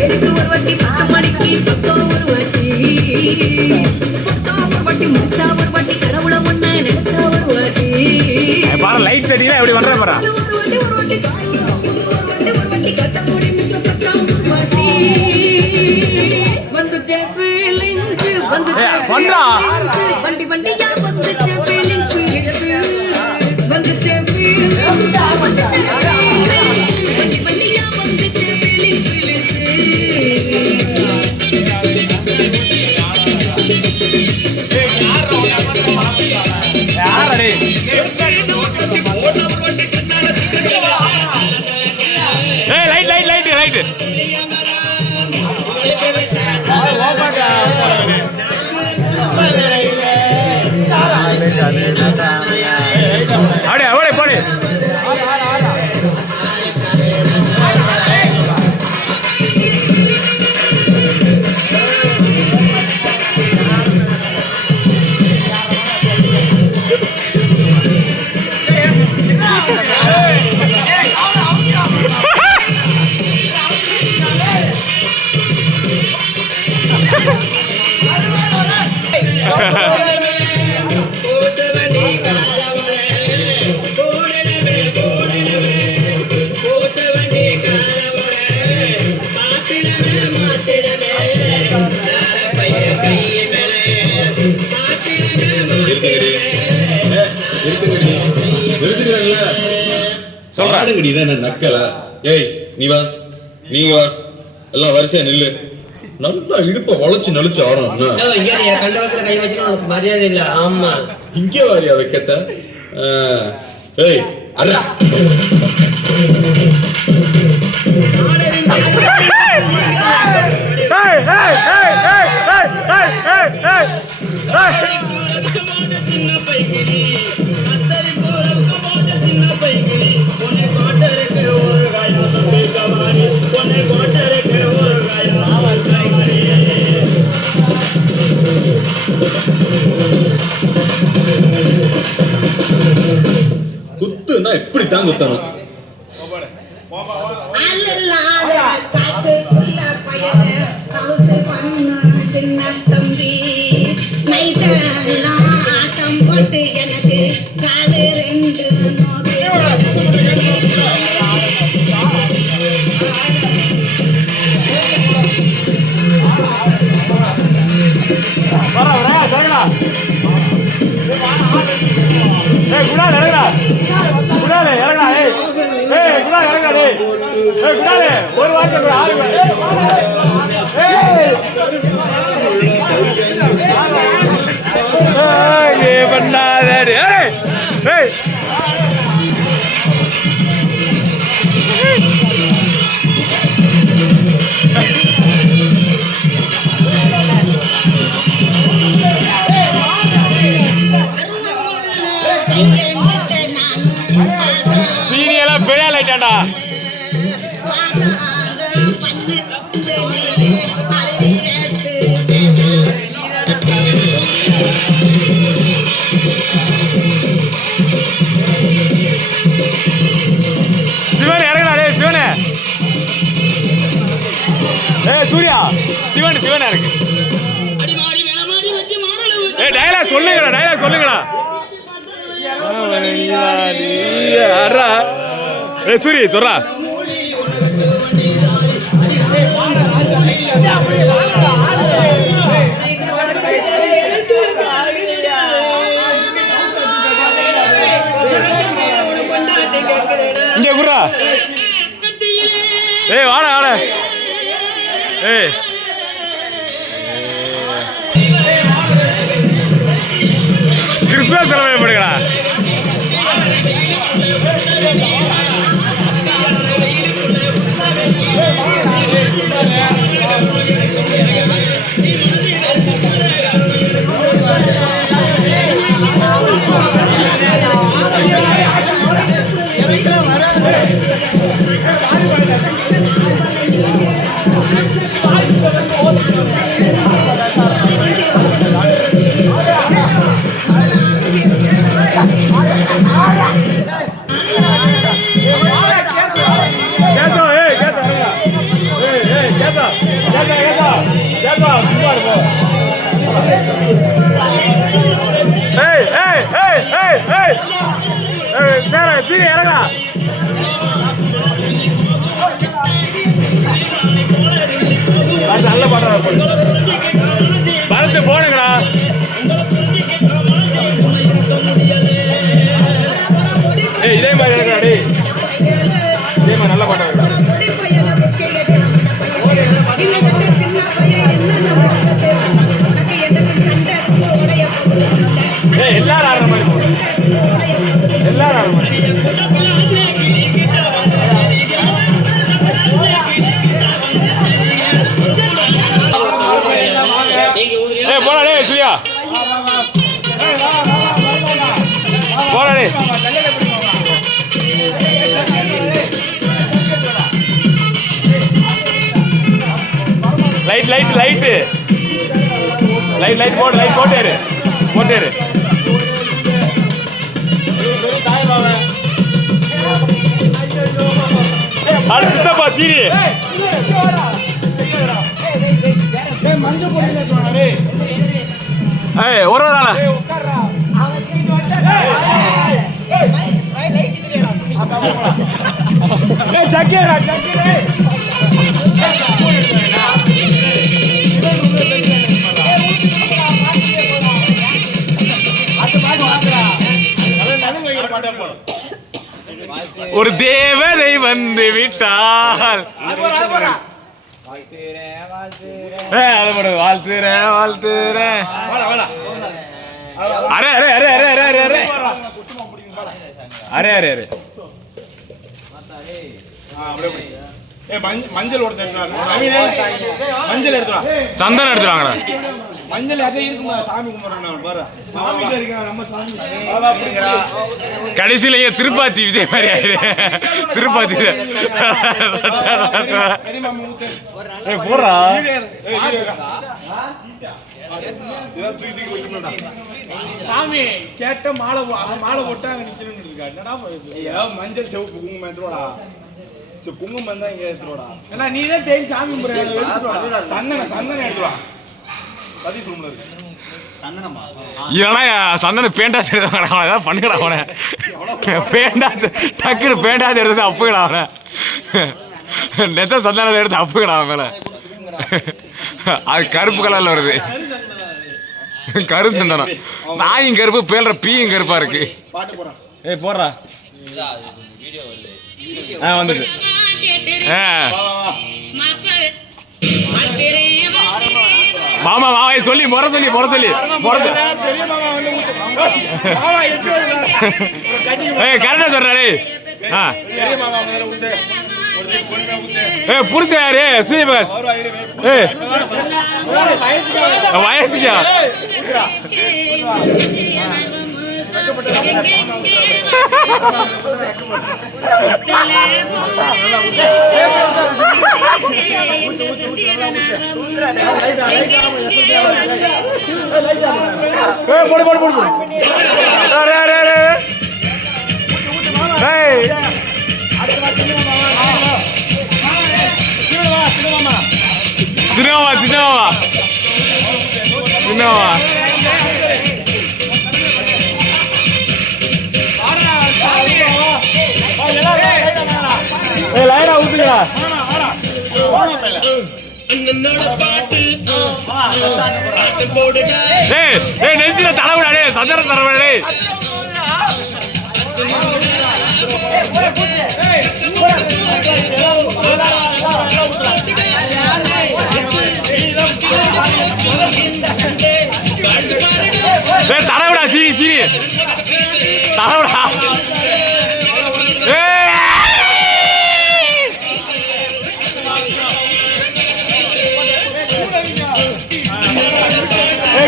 ஏழுக்கு ஒரு வாட்டி 10 மணிக்கு பக்கம் ஒரு வாட்டி ஒரு வாட்டி முடிச்சா ஒரு வாட்டி கடவுளை ஒண்ணு நினைச்சா ஒரு வாட்டி பாரு லைட் செட்டினா எப்படி பண்ற பாரு ஒரு வாட்டி கட்ட மூடி மிஸ் பக்கம் ஒரு வாட்டி வந்துச்சே ஃபீலிங்ஸ் வந்துச்சே பண்றா வண்டி வண்டியா வந்துச்சே ஃபீலிங்ஸ் வந்துச்சே ஃபீலிங்ஸ் வந்துச்சே வண்டி வண்டியா வந்துச்சே ஃபீலிங்ஸ் யாரடே ஏய் லைட் லைட் லைட் லைட் அப்படியே அப்படியே போடு நக்கல ஏய் நீ வா நீங்க வா எல்லாம் வரிசையா நில்லு நல்லா இடுப்ப வளைச்சு நெளிச்சு ஆடணும் கண்டவத்துல கை வச்சுனா உனக்கு மரியாதை இல்ல ஆமா இங்கே வாரியா வைக்கத்த ஏய் அட சின்ன பைகிரி அத்தரி போறதுக்கு சின்ன பைகிரி உன்னை காட்டருக்கு ஒரு காயம் தம்பி கவாடி உன்னை காட்டருக்கு ஒரு காயம் அவன் கைவாடி குத்துனா இப்படி தான் குத்தணும் சின்ன தம்பி நைட்டெல்லாம் ஆட்டம் போட்டு எனக்கு காலு 2 நோக்கு ஒரு வாரம் பண்ணாதே சீரியலா பெரிய லைட்டாண்டா சிவன் இறங்கடா சிவனே சூர்யா சிவன் சிவன் இருக்கு டயலாக் சொல்லுங்கடா சூரிய சொல்றா இங்க குர்ரா வாடா கிறிஸ்துமஸ் செலிப்ரேட் பண்ணுங்களா உங்களை புரிஞ்சுக்கிட்ட மனசே பரத்து போனுங்கடா. உங்களை புரிஞ்சுக்கிட்ட மனசே துணை இருக்க முடியலே. ஏய் இதே மாதிரி இருக்கா டேய். இதே மாதிரி நல்ல பாட்டா இருக்கா. பொடி பையல புக்கே கேட்டான் பையன் இல்ல கட்ட சின்ன பையன் என்ன நம்ம சேரும் உனக்கு என்ன சண்டை ஓடைய போகுது. ஏய் எல்லாரும் ஆடுற மாதிரி போ. எல்லாரும் ஆடுற மாதிரி. ஏய் போடா டேய் சூர்யா. போடா டேய். Light light light light light போடு லைட் போட்டேரு போட்டேரு. அடுத்து சித்தப்பா சீரி. ஏய் ஒரு ஒரு ஆளா. ஒரு தேவதை வந்து விட்டால் வாழ்த்துறேன் வாழ்த்துறேன். அரே அரே அரே அரே அரே அரே அரே அரே அரே அரே. மஞ்சள் மஞ்சள் எடுத்துடா. சந்தனம் எடுத்துருவாங்கடா. மஞ்சள் அதே இருக்குமா சாமி கும்பிட்றான். சாமி நம்ம சாமி கடைசியில ஏன் திருப்பாச்சி விஜய் மாதிரி ஆயிடு. திருப்பாச்சி போடுறா. சாமி கேட்ட மாலை மாலை போட்டா அங்க நிக்கணும்னு இருக்கா. என்னடா மஞ்சள் சிவப்பு குங்குமம் எடுத்துடா. குங்குமம் தான் இங்க எடுத்துடா. ஏன்னா நீ தான் தேடி சாமி கும்பிடுற. சந்தனம் எடுத்துடா. சதீஷ் ரூம்ல இருக்கு. இல்லைன்னா சந்தன பேண்டாச்சு எடுத்து அவனை ஏதாவது பண்ணுங்கடா. அவனை பேண்டாச்சு டக்குன்னு பேண்டாச்சு எடுத்து அப்புக்கடா. அவனை நெத்த சந்தனத்தை எடுத்து அப்புக்கடா அவன் மேலே. அது கருப்பு கலரில் வருது. கருப்பு சந்தனம். நாயும் கருப்பு பேல்ற பீயும் கருப்பா இருக்கு. ஏய் போடுறா. வந்துட்டு மாமா மாமா சொல்லி முறை சொல்லி முறை சொல்லி முறை சொல்லி. கரெக்டா சொல்றாரு. புருஷன் யாரு சூரியபிரகாஷ். வயசுக்கா போடு போடு போடு. சின்னவா சின்னவா சின்னவா. லைனா ஊத்துங்கடா. நெஞ்சில தலைவிடா. சந்தன தலைவிடா. தலைவிடா சீரி சீரி தலைவிடா.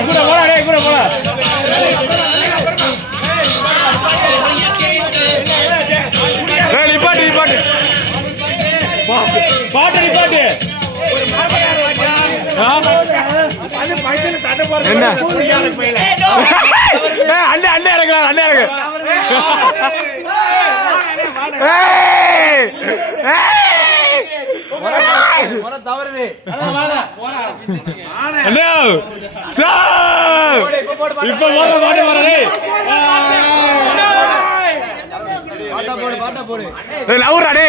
கூட போடா டேய் கூட போடா. நிப்பாட்டு நிப்பாட்டு பாட்டு நிப்பாட்டு. என்ன அண்ணே அண்ணே இறக்குறான் அண்ணே இறக்கு. இப்ப நவுறாடே.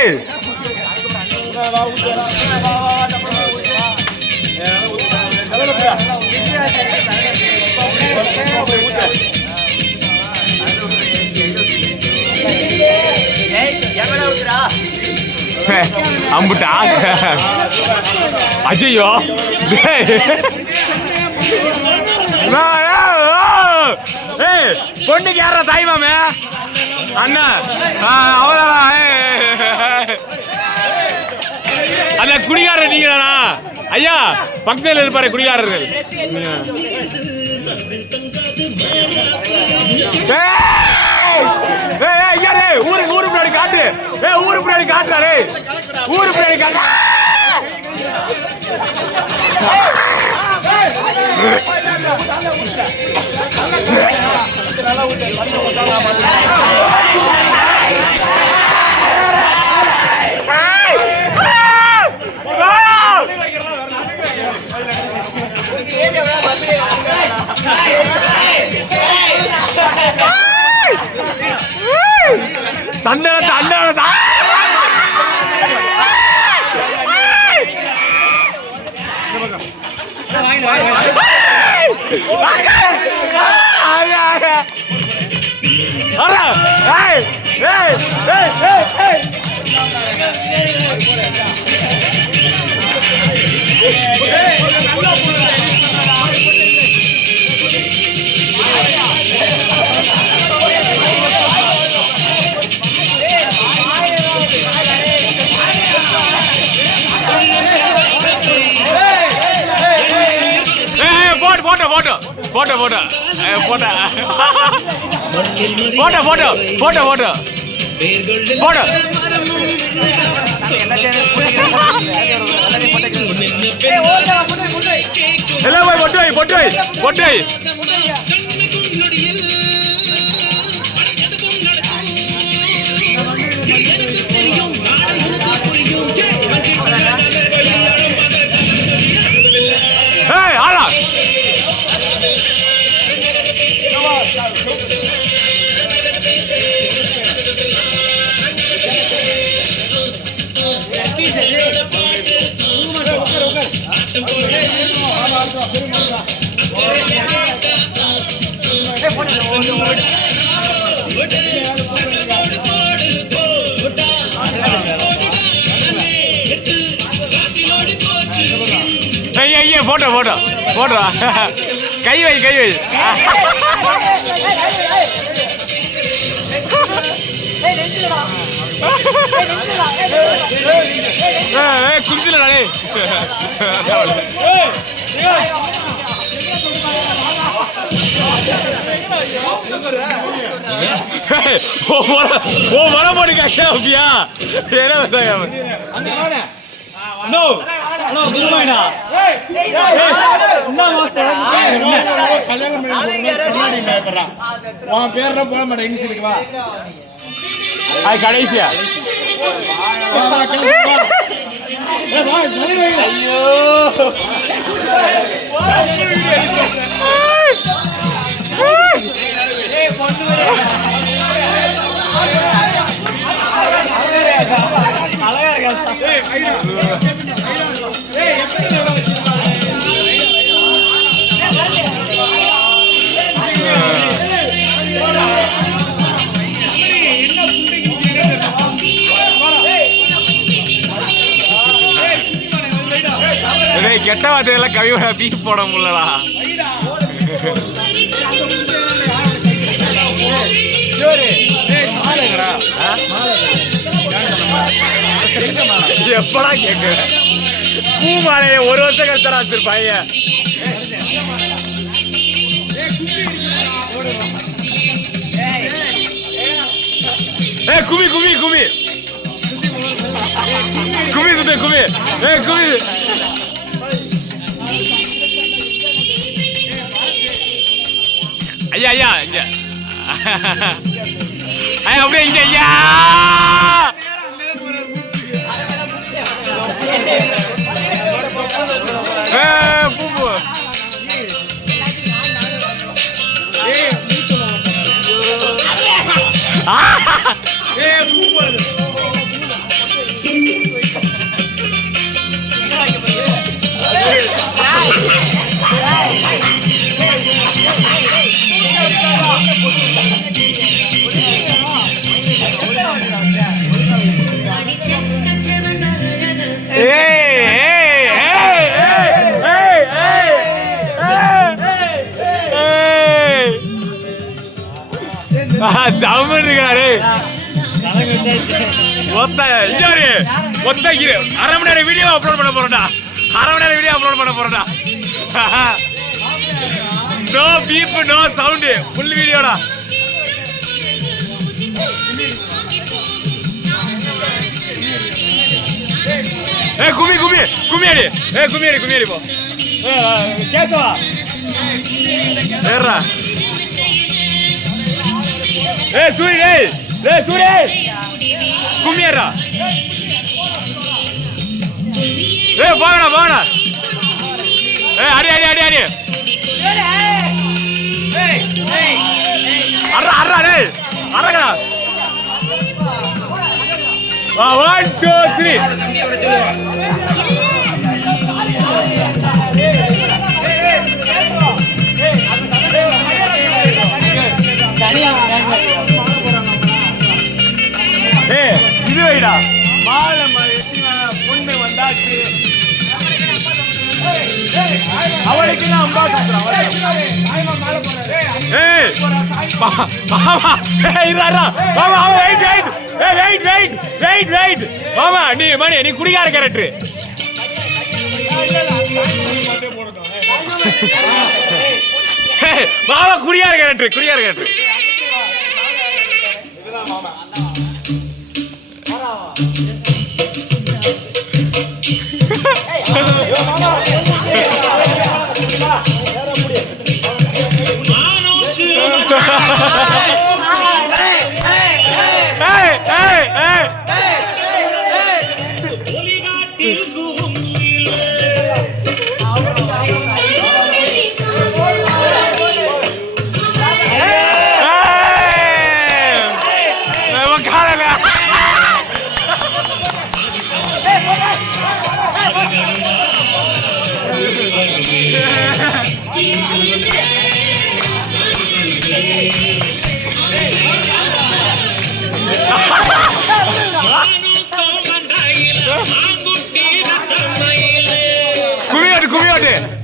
அம்புட்டு ஆசை. அஜய்யோ பொண்ணுக்கு யாரா தாய் மாமே அண்ணா அவ்வளோதான். அந்த குடிகாரர் நீங்க தானா ஐயா? பக்கத்தில் இருப்பாரு குடிகாரர்கள். ஊருக்கு முன்னாடி காட்டு. ஊருக்கு முன்னாடி காட்டுறாரு. ஊருக்கு முன்னாடி காட்டு. தண்டனை தண்டனை photo photo photo photo photo photo photo photo photo photo எல்லாம் போய் பொட்டு வை பொட்டு வை பொட்டு வை. ஆளா ஐயா போட்டோ போட்டோ போட்டோ கை வை கை வை. குஞ்சிலடா டேய். ஓ வர போடுங்க அப்படியா? என்ன வந்தாங்க கடைசியா கெட்ட வார்த்தையெல்லாம் கவியோட பீப் போட முடியலடா. எப்படா கேட்க பூ மாலையை ஒரு வருஷம் கழிச்சா வச்சிருப்பாங்க. குமி குமி குமி குமி சுத்த குமி குமி. ஐயா ஐயா இங்க ஐயா அப்படியே இங்க ஐயா பூ ஜம்மு இருக்காரு மொத்த இஞ்சாரு மொத்த 1/2 மணி நேரம் வீடியோ அப்லோட் பண்ண போறேன்டா 1/2 மணி நேரம் வீடியோ அப்லோட் பண்ண போறேன்டா no beep no sound full வீடியோடா கும்மி அடி போ கேசவா ஏறா சூரிய கும்மியரா போங்கடா அடி அரகடா 1 2 3 இது வைடா மாலை பொண்ணு வந்தாச்சு அவளுக்கு நான் அம்பா மாமா நீ மணி நீ குடிகார கேரக்டர் மாமா குடியார கேரக்டர்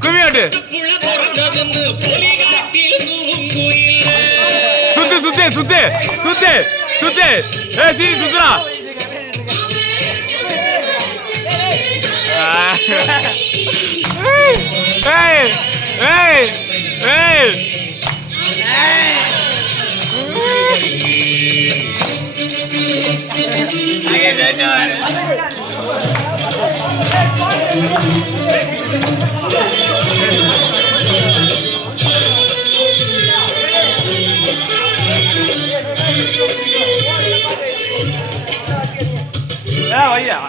குமியோட்டு சுத்து சீரி சுத்துறா ஐயா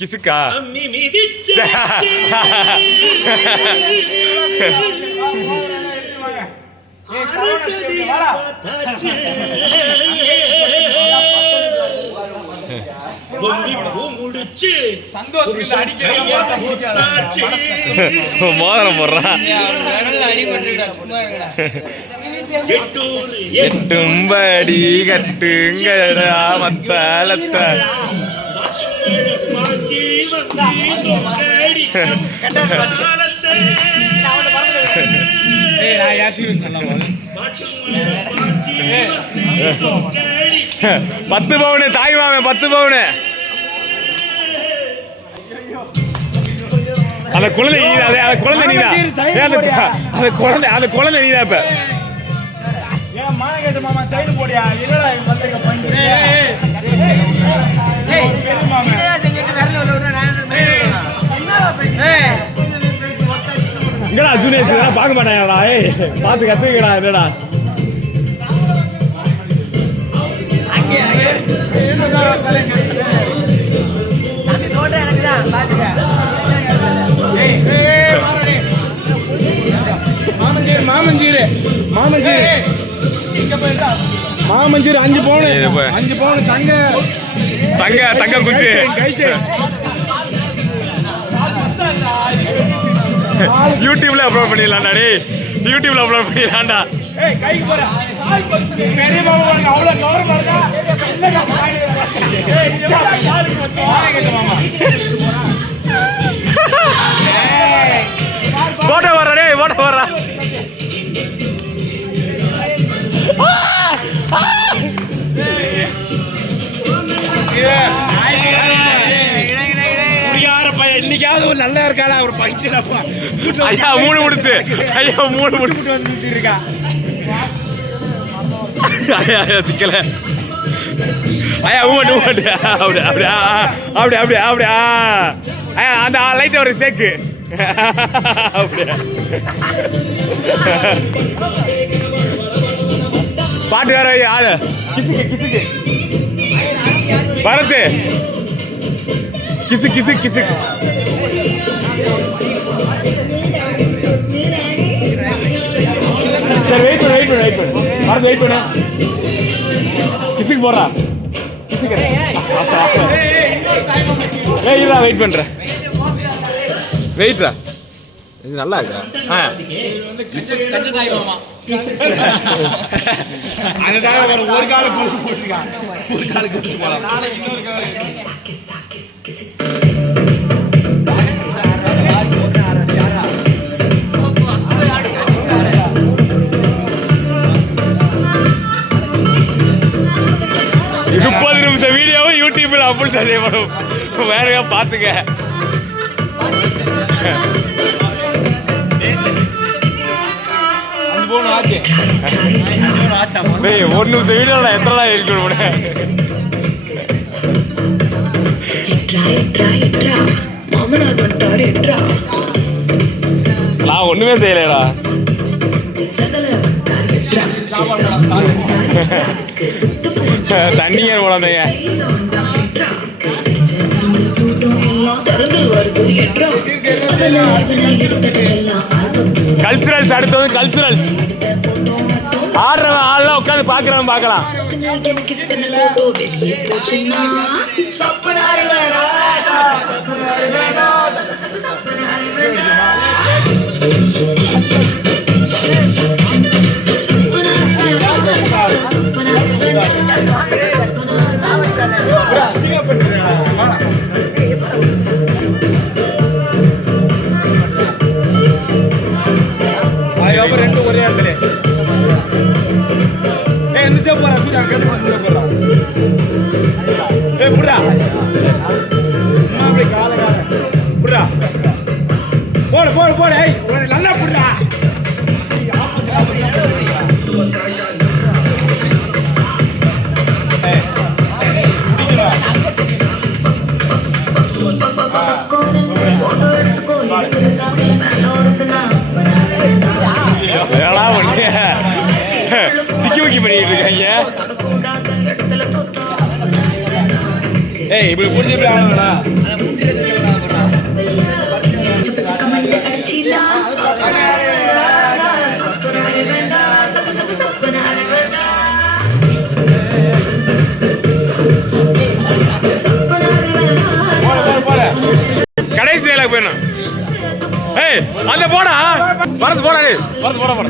கிசுக்கா மோதிரம் போடுறான் எட்டும்படி கட்டுங்கடா மத்தாலத்த பத்து பவுனு தாய் மாமே 10 பவுனு அந்த குழந்தை அந்த குழந்தை நீதான் இப்ப மானகேட்ட மாமா சைடு போடியா என்னடா வந்தங்க பண்ணு என்னடா ஜூனியர்ஸ் பார்க்க மாட்டாங்களா பார்த்து கத்துக்கடா என்னடா மாமஞ்சீர் 5 பவுன் இது போய். 5 பவுன் தங்க குச்சி யூடியூப்ல அப்லோட் பண்ணிடலாம்டா டேய் யூடியூப்ல அப்லோட் பண்ணிடலாம்டா கைக்கு போற பெரிய மாமா பாருங்க அவ்வளவு கவர் பாருங்க போட்டோ வர்றா டேய் போட்டோ வர்றா இன்னைக்காவது ஒரு நல்லா இருக்காடா ஒரு பங்க்ஷன் ஐயா 3 முடிச்சு ஐயா 3 முடிச்சு இருக்கா ஐயா சிக்கல ஐயா ஊமட்டு அப்படி ஐயா அந்த லைட் ஒரு ஷேக்கு அப்படியா பாட்டு வேற ஆளு கிசுக்கு பரத்து கிசு சரி வெயிட் பண்ணு பரத்து வெயிட் பண்ணு கிசுக்கு போடுறா கிசுக்கு இல்ல வெயிட் பண்றேன் வெயிட்ரா இது நல்லா இருக்கா ஒரு கால போட்டுருக்கான் ஒரு கால போட்டு முப்பது நிமிஷம் வீடியோவும் யூடியூப்ல அப்லோட் செய்யப்படும் வேற பாத்துக்க ஒரு நிமிஷம் வீடியோல எத்தனை இருக்கணும் நான் ஒண்ணுமே செய்யலடா தண்ணியே போடாதீங்க கல்ச்சுரல்ஸ் அடுத்தது கல்ச்சுரல்ஸ் ஆடுறவன் ஆள்லாம் உட்காந்து பாக்குறவன் பார்க்கலாம் அதுக்கப்புறம் ரெண்டு ஒரே இடத்துல எந்த சேப் போறான் புடா அப்படி கால புடா போடு நல்லா புடா சிக்கி முக்கி பண்ணிட்டு இருக்காங்க இப்படி புடிச்சு இப்படி ஆகணுங்களா கடைசி வேலை போயிடணும் ஏய் அந்த போடா வரது போடா வரது போட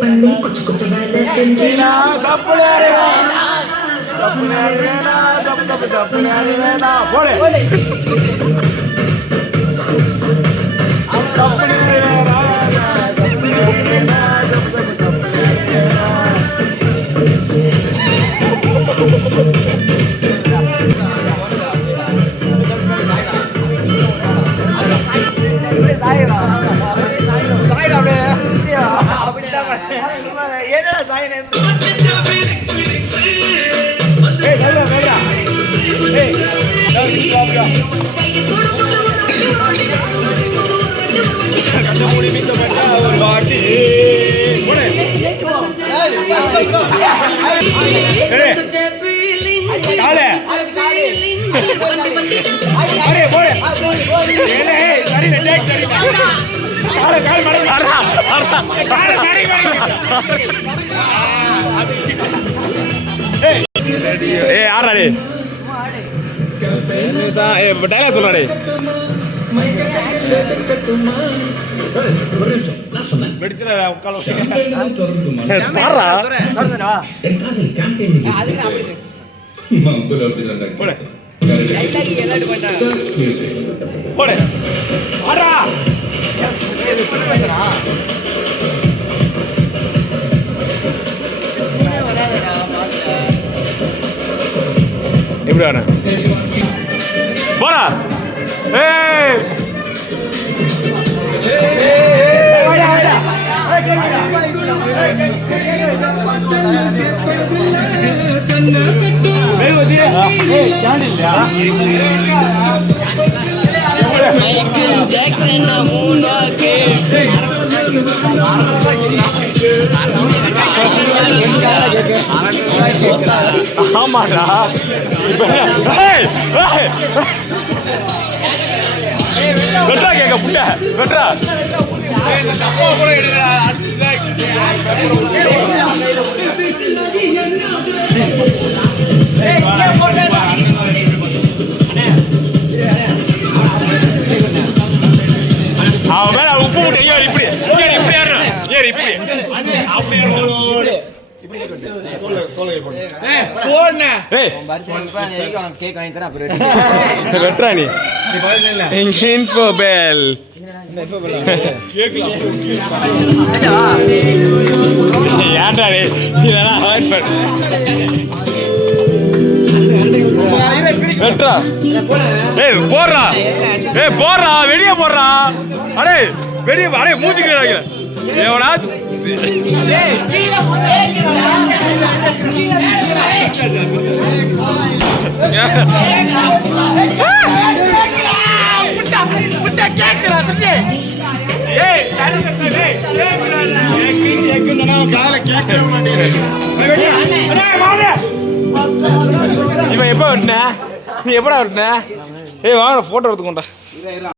பண்ணி குச்சி குச்சி வேலை செஞ்சு ஆறாடே டைலாக் சொல்றாடே எப்படி வரேன் போடா ஏய் ஆமாடா வெட்ரா கேட்க புட்ட வெட்ரா அவன் மேல உப்பு முட்டை ஏறி இப்படி ஏறி இப்படி ஏறணும் ஏறி இப்படி அப்படி வெட்ரா நீ இன்ஃபோ பெல் ஏன்டா டே இதெல்லாம் அவாய்ட் பண்ணு வெட்ரா ஏய் போடுறா ஏய் போடுறா வெளியே போடுறா அடே வெளியே அடே மூஞ்சிக்கிறாங்க எவனாச்சும் இவன் எப்ப வெட்டின நீ எப்படா வெட்டின ஏய் வாங்க போட்டோ எடுத்துக்கோண்டா